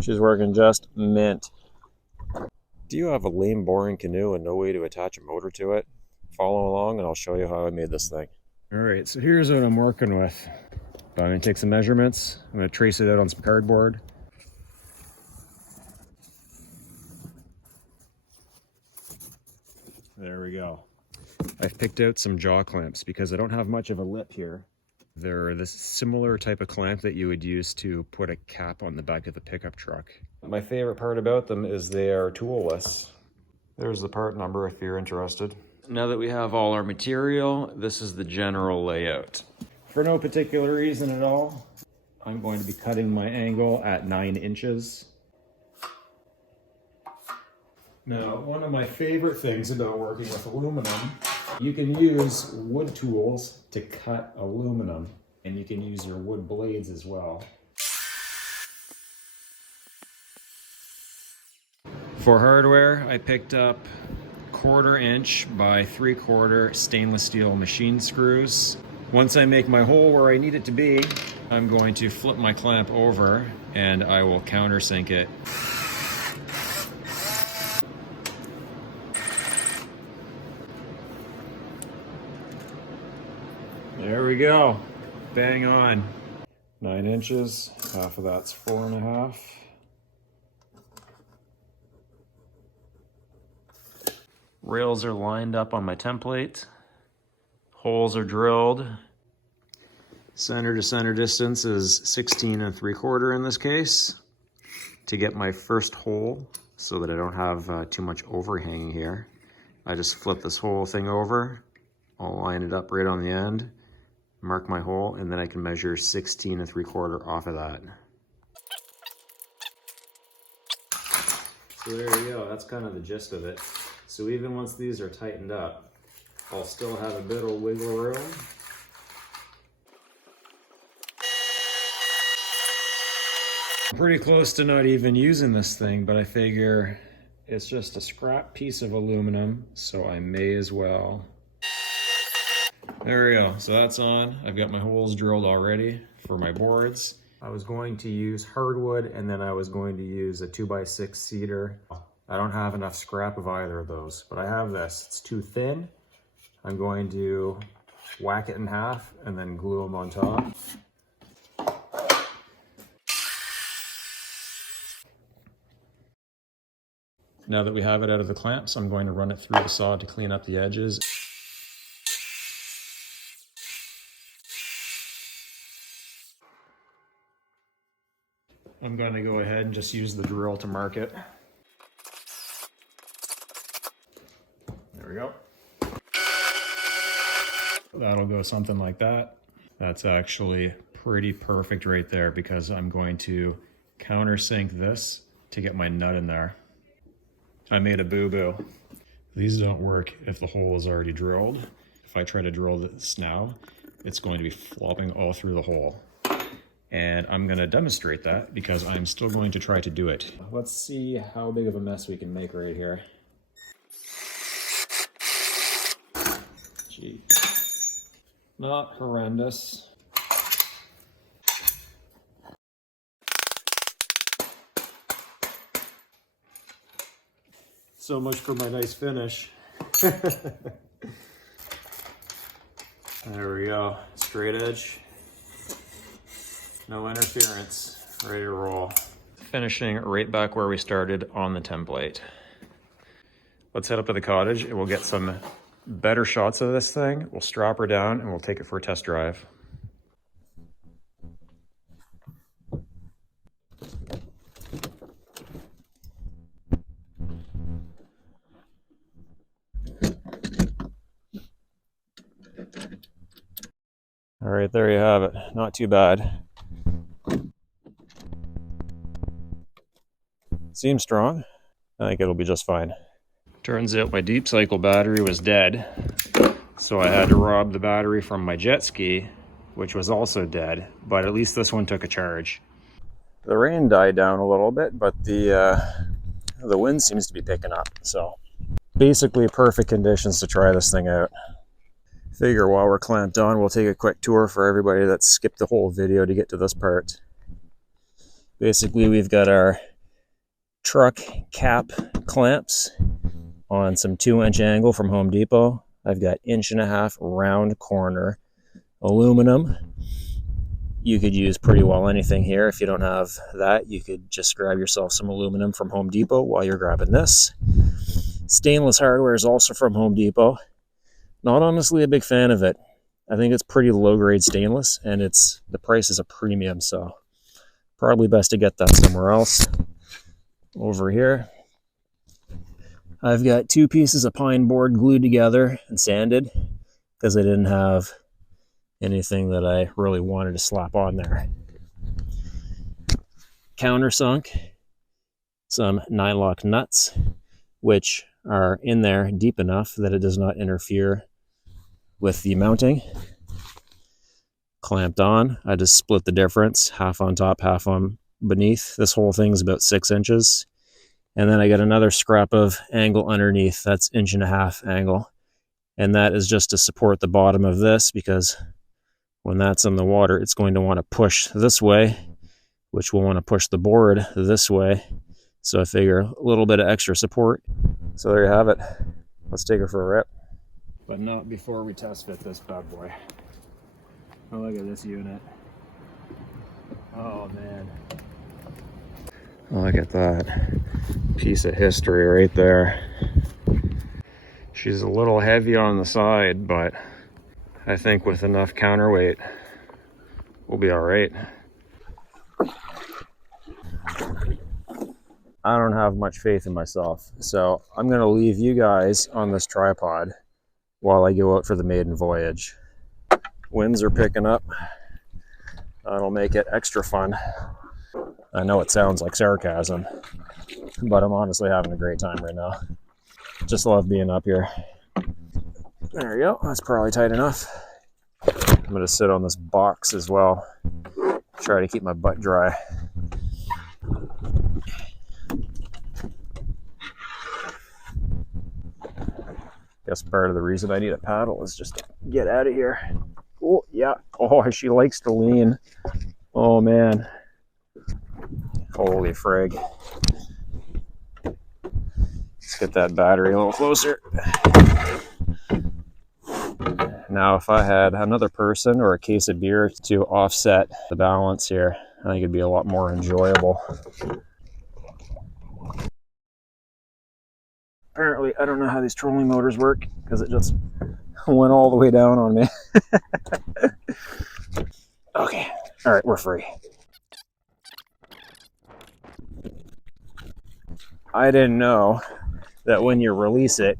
She's working just mint. Do you have a lame, boring canoe and no way to attach a motor to it? Follow along and I'll show you how I made this thing. All right, so here's what I'm working with. I'm gonna take some measurements. I'm gonna trace it out on some cardboard. There we go. I've picked out some jaw clamps because I don't have much of a lip here. They're this similar type of clamp that you would use to put a cap on the back of the pickup truck. My favorite part about them is they are toolless. There's the part number if you're interested. Now that we have all our material, this is the general layout. For no particular reason at all, I'm going to be cutting my angle at 9 inches. Now, one of my favorite things about working with aluminum, you can use wood tools to cut aluminum, and you can use your wood blades as well. For hardware, I picked up 1/4 inch by 3/4 stainless steel machine screws. Once I make my hole where I need it to be, I'm going to flip my clamp over and I will countersink it. There we go. Bang on. 9 inches, half of that's 4.5. Rails are lined up on my template. Holes are drilled. Center to center distance is 16 3/4 in this case to get my first hole so that I don't have too much overhanging here. I just flip this whole thing over. I'll line it up right on the end, mark my hole, and then I can measure 16 3/4 off of that. So there you go, that's kind of the gist of it. So even once these are tightened up, I'll still have a bit of wiggle room. I'm pretty close to not even using this thing, but I figure it's just a scrap piece of aluminum, so I may as well. There we go, so that's on. I've got my holes drilled already for my boards. I was going to use hardwood and then I was going to use a 2x6 cedar. I don't have enough scrap of either of those, but I have this. It's too thin. I'm going to whack it in half and then glue them on top. Now that we have it out of the clamps, I'm going to run it through the saw to clean up the edges. I'm going to go ahead and just use the drill to mark it. There we go. That'll go something like that. That's actually pretty perfect right there because I'm going to countersink this to get my nut in there. I made a boo-boo. These don't work if the hole is already drilled. If I try to drill this now, it's going to be flopping all through the hole. And I'm gonna demonstrate that because I'm still going to try to do it. Let's see how big of a mess we can make right here. Gee, not horrendous. So much for my nice finish. There we go, straight edge. No interference, ready to roll. Finishing right back where we started on the template. Let's head up to the cottage and we'll get some better shots of this thing. We'll strap her down and we'll take it for a test drive. All right, there you have it. Not too bad. Seems strong. I think it'll be just fine. Turns out my deep cycle battery was dead, so I had to rob the battery from my jet ski, which was also dead, but at least this one took a charge. The rain died down a little bit, but the wind seems to be picking up, so basically perfect conditions to try this thing out. Figure while we're clamped on, we'll take a quick tour for everybody that skipped the whole video to get to this part. Basically, we've got our truck cap clamps on some 2-inch angle from Home Depot. I've got 1.5-inch round corner aluminum. You could use pretty well anything here. If you don't have that, you could just grab yourself some aluminum from Home Depot while you're grabbing this. Stainless hardware is also from Home Depot. Not honestly a big fan of it. I think it's pretty low-grade stainless, and the price is a premium, so probably best to get that somewhere else. Over here, I've got 2 pieces of pine board glued together and sanded because I didn't have anything that I really wanted to slap on there. Countersunk some Tite-lok nuts, which are in there deep enough that it does not interfere with the mounting. Clamped on. I just split the difference, half on top, half on beneath. This whole thing's about 6 inches. And then I got another scrap of angle underneath. That's 1.5-inch angle. And that is just to support the bottom of this, because when that's in the water, it's going to want to push this way, which will want to push the board this way. So I figure a little bit of extra support. So there you have it. Let's take her for a rip. But not before we test fit this bad boy. Oh, look at this unit. Oh, man. Look at that piece of history right there. She's a little heavy on the side, but I think with enough counterweight, we'll be all right. I don't have much faith in myself, so I'm going to leave you guys on this tripod while I go out for the maiden voyage. Winds are picking up. That'll make it extra fun. I know it sounds like sarcasm, but I'm honestly having a great time right now. Just love being up here. There we go. That's probably tight enough. I'm going to sit on this box as well. Try to keep my butt dry. Guess part of the reason I need a paddle is just to get out of here. Oh, yeah. Oh, she likes to lean. Oh, man. Holy frig. Let's get that battery a little closer. Now, if I had another person or a case of beer to offset the balance here, I think it'd be a lot more enjoyable. Apparently, I don't know how these trolling motors work because it just went all the way down on me. Okay. All right, we're free. I didn't know that when you release it,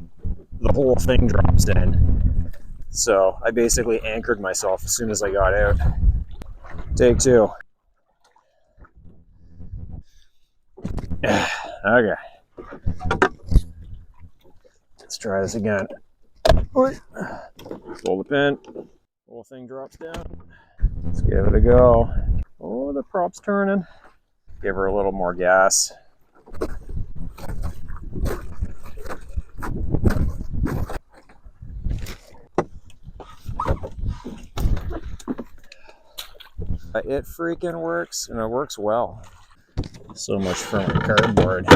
the whole thing drops in. So I basically anchored myself as soon as I got out. Take 2. Okay. Let's try this again. Pull the pin. Whole thing drops down. Let's give it a go. Oh, the prop's turning. Give her a little more gas. It freaking works, and it works well. So much for my cardboard.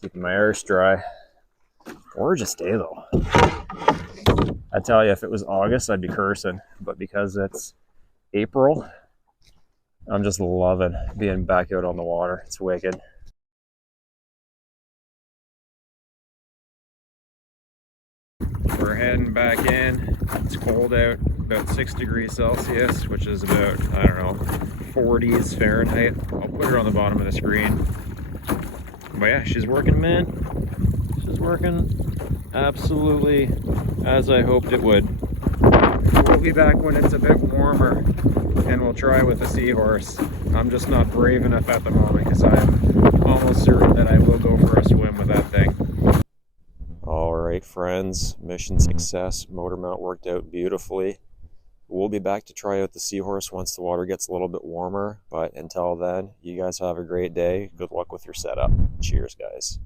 Keeping my arse dry. Gorgeous day though. I tell you, if it was August, I'd be cursing. But because it's April, I'm just loving being back out on the water. It's wicked. We're heading back in. It's cold out, about 6 degrees Celsius, which is about, I don't know, 40s Fahrenheit. I'll put her on the bottom of the screen. But yeah, she's working, man. She's working absolutely as I hoped it would. We'll be back when it's a bit warmer, and we'll try with a seahorse. I'm just not brave enough at the moment because I'm almost certain that I will go for a swim with that thing. All right, friends, mission success. Motor mount worked out beautifully. We'll be back to try out the seahorse once the water gets a little bit warmer, but until then, you guys have a great day. Good luck with your setup. Cheers, guys.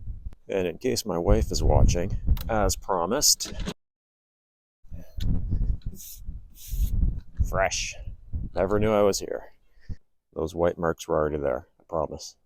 And in case my wife is watching, as promised, fresh. Never knew I was here. Those white marks were already there, I promise.